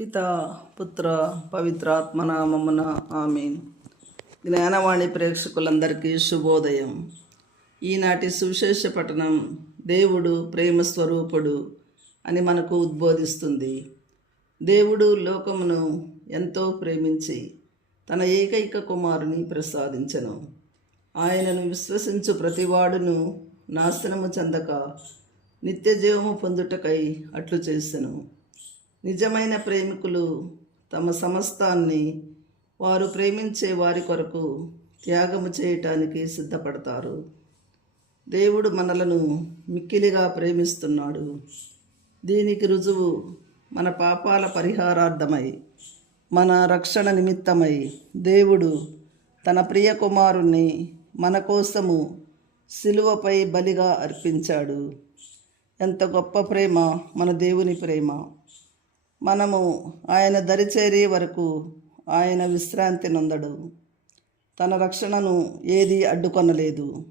పితా పుత్ర పవిత్రాత్మ నామమున ఆమేన్. జ్ఞానవాణి ప్రేక్షకులందరికీ శుభోదయం. ఈనాటి సువిశేష పఠనం దేవుడు ప్రేమ స్వరూపుడు అని మనకు ఉద్బోధిస్తుంది. దేవుడు లోకమును ఎంతో ప్రేమించి తన ఏకైక కుమారుని ప్రసాదించెను. ఆయనను విశ్వసించు ప్రతివాడును నాశనము చెందక నిత్యజీవము పొందుటకై అట్లు చేసెను. నిజమైన ప్రేమికులు తమ సమస్తాన్ని వారు ప్రేమించే వారి కొరకు త్యాగము చేయటానికి సిద్ధపడతారు. దేవుడు మనలను మిక్కిలిగా ప్రేమిస్తున్నాడు. దీనికి రుజువు మన పాపాల పరిహారార్థమై మన రక్షణ నిమిత్తమై దేవుడు తన ప్రియ కుమారుణ్ణి మన కోసము సిలువపై బలిగా అర్పించాడు. ఎంత గొప్ప ప్రేమ మన దేవుని ప్రేమ! మనము ఆయన దరిచేరే వరకు ఆయన విశ్రాంతి నొందడు. తన రక్షణను ఏది అడ్డుకొనలేదు.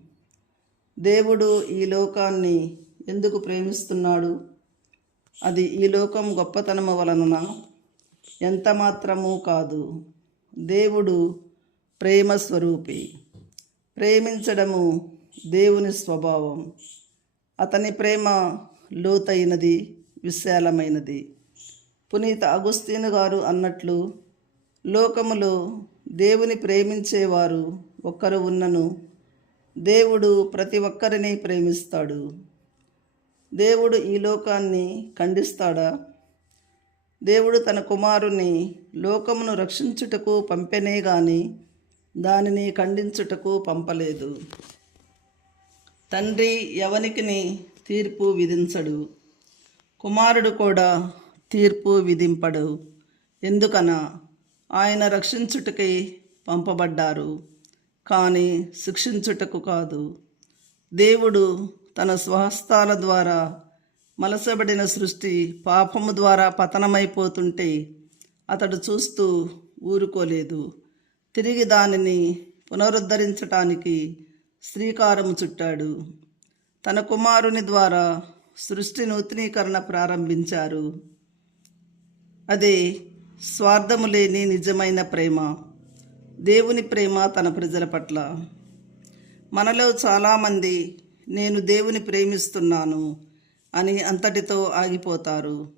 దేవుడు ఈ లోకాన్ని ఎందుకు ప్రేమిస్తున్నాడు? అది ఈ లోకం గొప్పతనము వలన ఎంత మాత్రమూ కాదు. దేవుడు ప్రేమ స్వరూపి. ప్రేమించడము దేవుని స్వభావం. అతని ప్రేమ లోతైనది, విశాలమైనది. పునీత అగుస్తీను గారు అన్నట్లు, లోకములో దేవుని ప్రేమించేవారు ఒక్కరు ఉన్నను దేవుడు ప్రతి ఒక్కరిని ప్రేమిస్తాడు. దేవుడు ఈ లోకాన్ని ఖండిస్తాడా? దేవుడు తన కుమారుని లోకమును రక్షించుటకు పంపెనే గాని దానిని ఖండించుటకు పంపలేదు. తండ్రి ఎవనికిని తీర్పు విధించడు, కుమారుడు కూడా తీర్పు విధింపడు. ఎందుకన ఆయన రక్షించుటకై పంపబడ్డారు, కానీ శిక్షించుటకు కాదు. దేవుడు తన స్వహస్తాల ద్వారా మలసబడిన సృష్టి పాపము ద్వారా పతనమైపోతుంటే అతడు చూస్తూ ఊరుకోలేదు. తిరిగి దానిని పునరుద్ధరించటానికి శ్రీకారము చుట్టాడు. తన కుమారుని ద్వారా సృష్టి నూతనీకరణ ప్రారంభించారు. అదే స్వార్థము లేని నిజమైన ప్రేమ. దేవుని ప్రేమ తన ప్రజల పట్ల. మనలో చాలామంది నేను దేవుని ప్రేమిస్తున్నాను అని అంతటితో ఆగిపోతారు.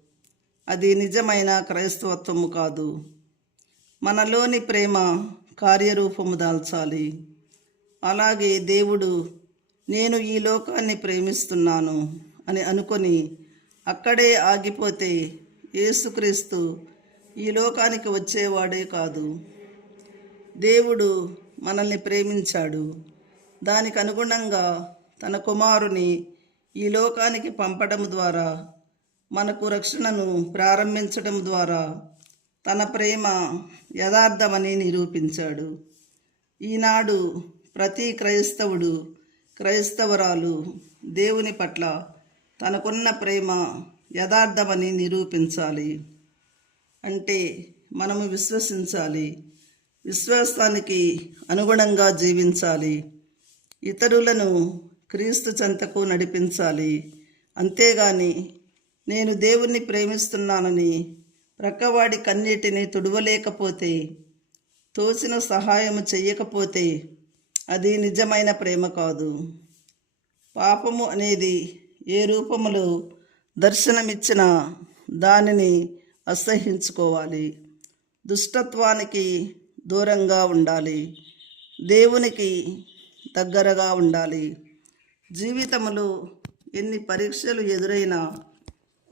అది నిజమైన క్రైస్తవత్వము కాదు. మనలోని ప్రేమ కార్యరూపము దాల్చాలి. అలాగే దేవుడు నేను ఈ లోకాన్ని ప్రేమిస్తున్నాను అని అనుకొని అక్కడే ఆగిపోతే యేసుక్రీస్తు ఈ లోకానికి వచ్చేవాడే కాదు. దేవుడు మనల్ని ప్రేమించాడు. దానికి అనుగుణంగా తన కుమారుని ఈ లోకానికి పంపడం ద్వారా, మనకు రక్షణను ప్రారంభించడం ద్వారా తన ప్రేమ యథార్థమని నిరూపించాడు. ఈనాడు ప్రతి క్రైస్తవుడు, క్రైస్తవరాలు దేవుని పట్ల తనకున్న ప్రేమ యథార్థమని నిరూపించాలి. అంటే మనము విశ్వసించాలి, విశ్వాసానికి అనుగుణంగా జీవించాలి, ఇతరులను క్రీస్తు చెంతకు నడిపించాలి. అంతేగాని నేను దేవుణ్ణి ప్రేమిస్తున్నానని ప్రక్కవాడి కన్నీటిని తుడవలేకపోతే, తోచిన సహాయము చెయ్యకపోతే అది నిజమైన ప్రేమ కాదు. పాపము అనేది ఏ రూపములో దర్శనమిచ్చినా దానిని అసహ్యించుకోవాలి. దుష్టత్వానికి దూరంగా ఉండాలి. దేవునికి దగ్గరగా ఉండాలి. జీవితంలో ఎన్ని పరీక్షలు ఎదురైనా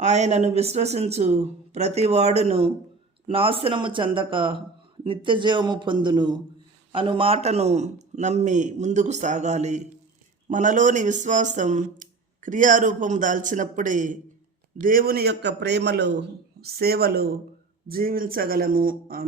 ఆయనను విశ్వసించు ప్రతివాడును నాశనము చెందక నిత్యజీవము పొందును అను మాటను నమ్మి ముందుకు సాగాలి. మనలోని విశ్వాసం క్రియారూపం దాల్చినప్పుడే దేవుని యొక్క ప్రేమలో, సేవలో జీవించగలము. ఆమేన్.